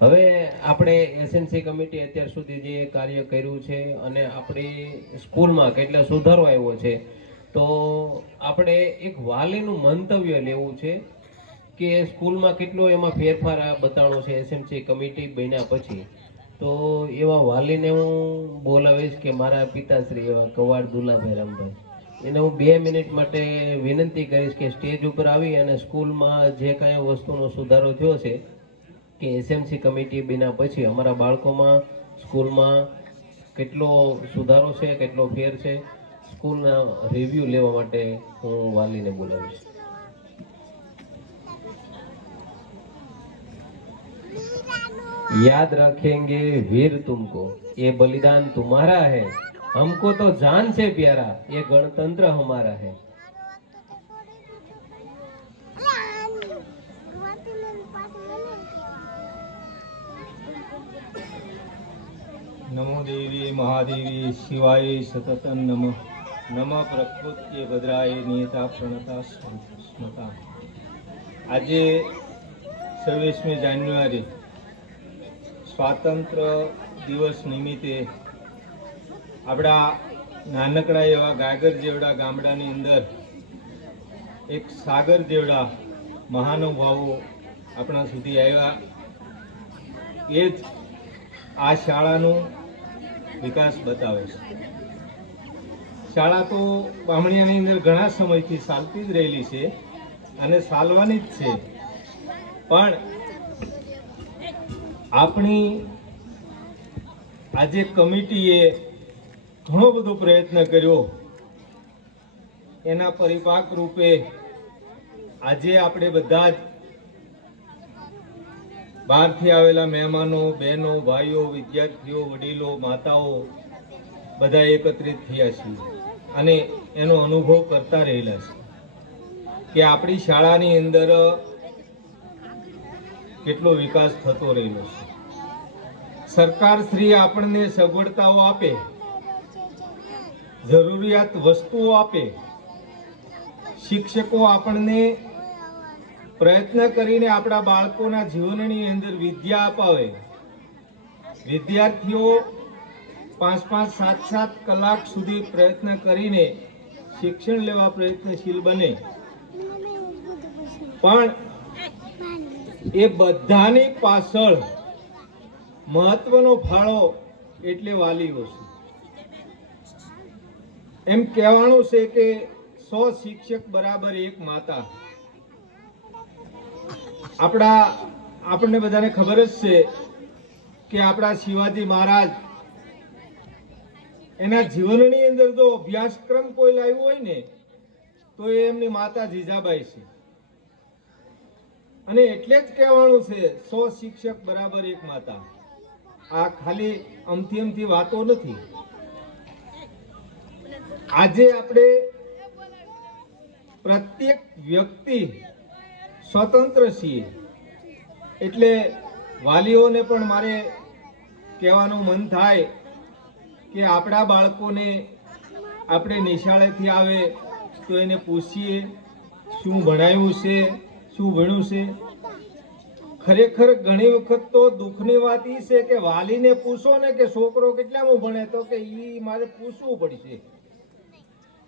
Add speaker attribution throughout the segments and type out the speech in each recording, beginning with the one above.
Speaker 1: હવે આપણે એસએનસી કમિટી અત્યાર સુધી જે કાર્ય કર્યું છે અને આપણી સ્કૂલમાં કેટલો સુધારો આવ્યો છે, તો આપણે એક વાલીનું મંતવ્ય લેવું છે કે સ્કૂલમાં કેટલો એમાં ફેરફાર બતાવણો છે એસએમસી કમિટી બન્યા પછી. તો એવા વાલીને હું બોલાવીશ કે મારા પિતાશ્રી એવા કવાડ દુલાભાઈ રામભાઈ. એને હું બે મિનિટ માટે વિનંતી કરીશ કે સ્ટેજ ઉપર આવી અને સ્કૂલમાં જે કાંઈ વસ્તુનો સુધારો થયો છે કે એસએમસી કમિટી બન્યા પછી અમારા બાળકોમાં, સ્કૂલમાં કેટલો સુધારો છે, કેટલો ફેર છે, સ્કૂલના રિવ્યૂ લેવા માટે હું વાલીને બોલાવીશ યાદ રખેંગે વીર તુમકો, એ બલિદાન તુમારા હૈ, હમકો તો જાન છે પ્યારા, એ ગણતંત્ર હમારા હૈ.
Speaker 2: નમો દેવી મહાદેવી શિવાય સતત નમ નમ પ્રકૃત્ય ભદ્રાય નિયતા પ્રણતા સ્મતા આજે છવ્વીસમી જાન્યુઆરી સ્વાતંત્ર્ય દિવસ નિમિત્તે આપણા નાનકડા એવા ગાગર જેવડા ગામડાની અંદર એક સાગર જેવડા મહાનુભાવો આપણા સુધી આવ્યા. એ જ આ શાળાનો વિકાસ બતાવે છે. શાળા તો બામણીયાની અંદર ઘણા સમયથી ચાલતી જ રહેલી છે અને ચાલવાની જ છે. પણ આપણી આજે કમિટીએ ઘણો બધો પ્રયત્ન કર્યો. એના પરિપાક રૂપે આજે આપણે બધા જ બહારથી આવેલા મહેમાનો, બહેનો, ભાઈઓ, વિદ્યાર્થીઓ, વડીલો, માતાઓ બધા એકત્રિત થયા છીએ અને એનો અનુભવ કરતા રહેલા છે કે આપણી શાળાની અંદર કેટલો વિકાસ થતો રહેલો છે. સરકાર શ્રી આપણને સગવડતાઓ આપે, જરૂરિયાત વસ્તુઓ આપે, શિક્ષકો આપણને પ્રયત્ન કરીને આપણા બાળકોના જીવનની અંદર વિદ્યા અપાવે. વિદ્યાર્થીઓ પાંચ પાંચ સાત સાત કલાક સુધી પ્રયત્ન કરીને શિક્ષણ લેવા પ્રયત્નશીલ બને. પણ એ બધાની પાછળ મહત્વનો ફાળો એટલે વાલીઓ છે. એમ કહેવાનું છે કે સો શિક્ષક બરાબર એક માતા. આપણા આપણને બધાને ખબર જ છે કે આપણા શિવાજી મહારાજ એના જીવનની અંદર જો અભ્યાસક્રમ કોઈ લાવ્યો હોય ને, તો એ એમની માતા જીજાબાઈ છે. અને એટલે જ કહેવાનું છે, સો શિક્ષક બરાબર એક માતા. આ ખાલી અમથી અમથી વાતો નથી. આજે આપણે પ્રત્યેક વ્યક્તિ સ્વતંત્ર છીએ એટલે વાલીઓને પણ મારે કહેવાનું મન થાય કે આપણા બાળકોને આપણે નિશાળેથી આવે તો એને પૂછીએ, શું ભણાયું છે, શું ભણ્યું છે? ખરેખર ઘણી વખત તો દુઃખની વાત એ છે કે વાલીને પૂછો ને કે છોકરો કેટલામાં ભણે, તો કે એ મારે પૂછવું પડશે.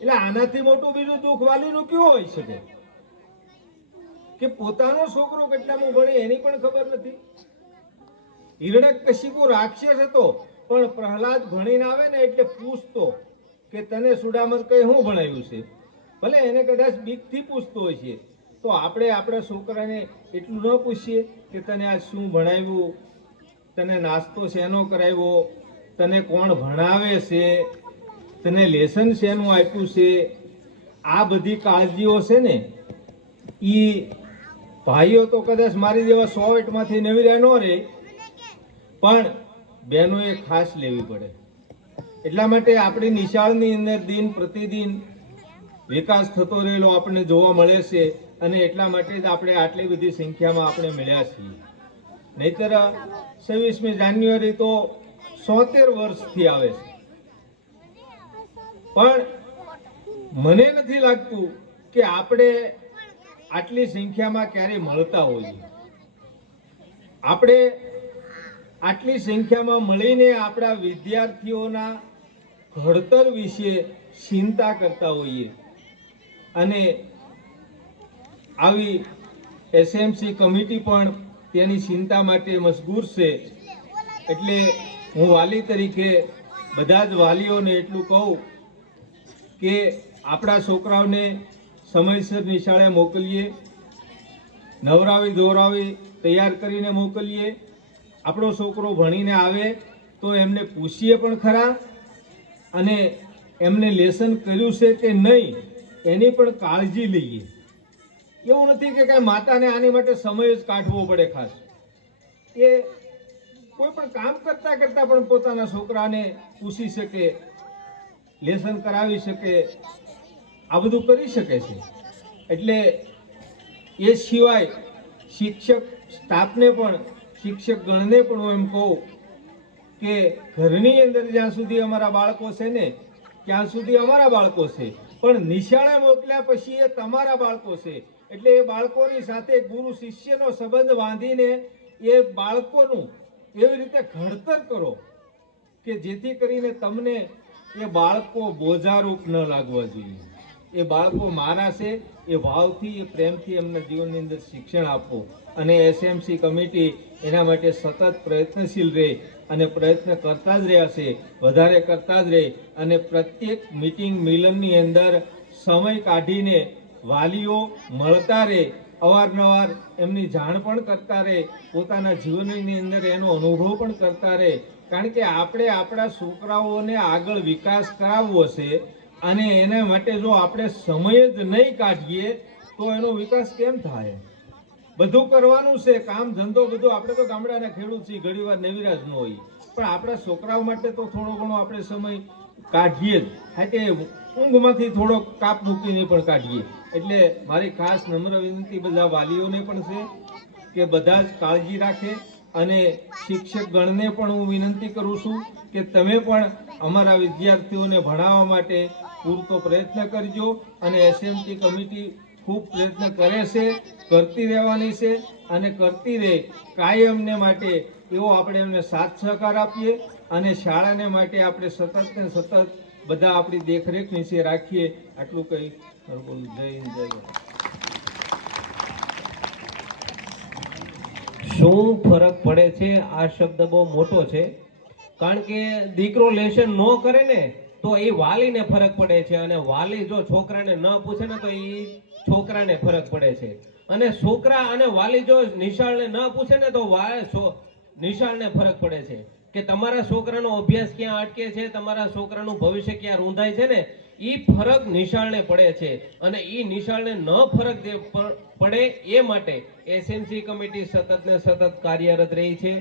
Speaker 2: એટલે આનાથી મોટું બીજું દુઃખ વાલીનું કયું હોઈ શકે? કે પોતાનો છોકરો કેટલામાં ભણે એની પણ ખબર નથી. હિરણક હિરણ્યકશિપુ રાક્ષસ હતો, પણ પ્રહલાદ ભણીને આવે ને એટલે પૂછતો કે તને સુડામર કઈ શું ભણાવ્યું છે? ભલે એને કદાચ બીકથી પૂછતો હોય છે. તો આપણે આપણા છોકરાને એટલું ન પૂછીએ કે તને આ શું ભણાવ્યું? તને નાસ્તો શેનો કરાવ્યો? તને કોણ ભણાવે છે? તને લેસન શેનું આપ્યું છે? આ બધી કાળજીઓ છે ને, ઈ ભાઈઓ તો કદાચ મારી જેવા સો વેટમાંથી રહે ન રહે, પણ બહેનોએ ખાસ લેવી પડે. એટલા માટે આપણી નિશાળની અંદર દિન પ્રતિદિન વિકાસ થતો રહેલો આપણને જોવા મળે છે અને એટલા માટે જ આપણે આટલી બધી સંખ્યામાં આપણે મળ્યા છીએ. નહીતર છવ્વીસમી જાન્યુઆરી તો સોતેર વર્ષથી આવે છે. પણ મને નથી લાગતું કે આપણે આટલી સંખ્યામાં ક્યારેય મળતા હોઈએ આપણે આટલી સંખ્યામાં મળીને આપણા વિદ્યાર્થીઓના ઘડતર વિશે ચિંતા કરતા હોઈએ. અને આવી એસએમસી કમિટી પણ તેની ચિંતા માટે મશગૂર છે. એટલે હું વાલી તરીકે બધા જ વાલીઓને એટલું કહું કે આપણા છોકરાઓને સમયસર નિશાળે મોકલીએ. નવરાવી દોરાવી તૈયાર કરીને મોકલીએ. આપણો છોકરો ભણીને આવે તો એમને પૂછીએ પણ ખરા અને એમને લેસન કર્યું છે કે નહીં એની પણ કાળજી લઈએ. એવું નથી કે કાંઈ માતાને આની માટે સમય જ કાઢવો પડે ખાસ. એ કોઈ પણ કામ કરતા કરતા પણ પોતાના છોકરાને પૂછી શકે, લેસન કરાવી શકે આ બધું કરી શકે છે. એટલે એ સિવાય શિક્ષક સ્ટાફને પણ, શિક્ષક ગણને પણ હું એમ કહું કે ઘરની અંદર જ્યાં સુધી અમારા બાળકો છે ને, ત્યાં સુધી અમારા બાળકો છે. પણ નિશાળા મોકલ્યા પછી એ તમારા બાળકો છે. એટલે એ બાળકોની સાથે ગુરુ શિષ્યનો સંબંધ બાંધીને એ બાળકોનું એવી રીતે ઘડતર કરો કે જેથી કરીને તમને એ બાળકો બોજારૂપ ન લાગવા જોઈએ. એ બાળકો મારા છે, એ ભાવથી એ પ્રેમથી એમના જીવનની અંદર શિક્ષણ આપો. અને એસએમસી કમિટી એના માટે સતત પ્રયત્નશીલ રહે અને પ્રયત્ન કરતા જ રહ્યા છે, વધારે કરતા જ રહે. અને પ્રત્યેક મીટિંગ મિલનની અંદર સમય કાઢીને વાલીઓ મળતા રહે, અવારનવાર એમની જાણ પણ કરતા રહે, પોતાના જીવનની અંદર એનો અનુભવ પણ કરતા રહે. કારણ કે આપણે આપણા છોકરાઓને આગળ વિકાસ કરાવવો છે અને એના માટે જો આપણે સમય જ નહીં કાઢીએ, તો એનો વિકાસ કેમ થાય? બધું કરવાનું છે, કામ, ધંધો બધું. આપણે તો ગામડાના ખેડૂત છીએ, ઘણી વાર નવીરાજ ન હોય પણ આપણા છોકરાઓ માટે તો થોડો ઘણો આપણે સમય કાઢીએ જ. હા કે ઊંઘમાંથી થોડો કાપ મૂકીને પણ કાઢીએ. એટલે મારી ખાસ નમ્ર વિનંતી બધા વાલીઓને પણ છે કે બધા જ કાળજી રાખે. અને શિક્ષક ગણને પણ હું વિનંતી કરું છું કે તમે પણ અમારા વિદ્યાર્થીઓને ભણાવવા માટે પૂરતો પ્રયત્ન કરજો અને એસએમટી કમિટી ખૂબ પ્રયત્ન કરે છે, કરતી રહેવાની છે અને કરતી રહે કાયમને માટે એવો આપણે એમને સાથ સહકાર આપીએ અને શાળાને માટે આપણે સતત ને સતત બધા આપણી દેખરેખ નીચે રાખીએ. આટલું કહી. જય જય
Speaker 1: શું ફરક પડે છે? આ શબ્દ બહુ મોટો છે. કારણ કે દીકરો લેશન ન કરે ને, તો એ વાલીને ફરક પડે છે. અને વાલી જો છોકરાને ન પૂછે ને, તો એ છોકરાને ફરક પડે છે. અને છોકરા અને વાલી જો નિશાળને ન પૂછે ને, તો નિશાળને ફરક પડે છે. કે તમારા છોકરાનો અભ્યાસ ક્યાં અટકે છે? તમારા છોકરાનું ભવિષ્ય ક્યાં રૂંધાય છે ને? ઈ ફરક નિશાળને પડે છે અને ઈ નિશાળને ન ફરક પડે એ માટે એસએમસી કમિટી સતત ને સતત કાર્યરત રહી છે.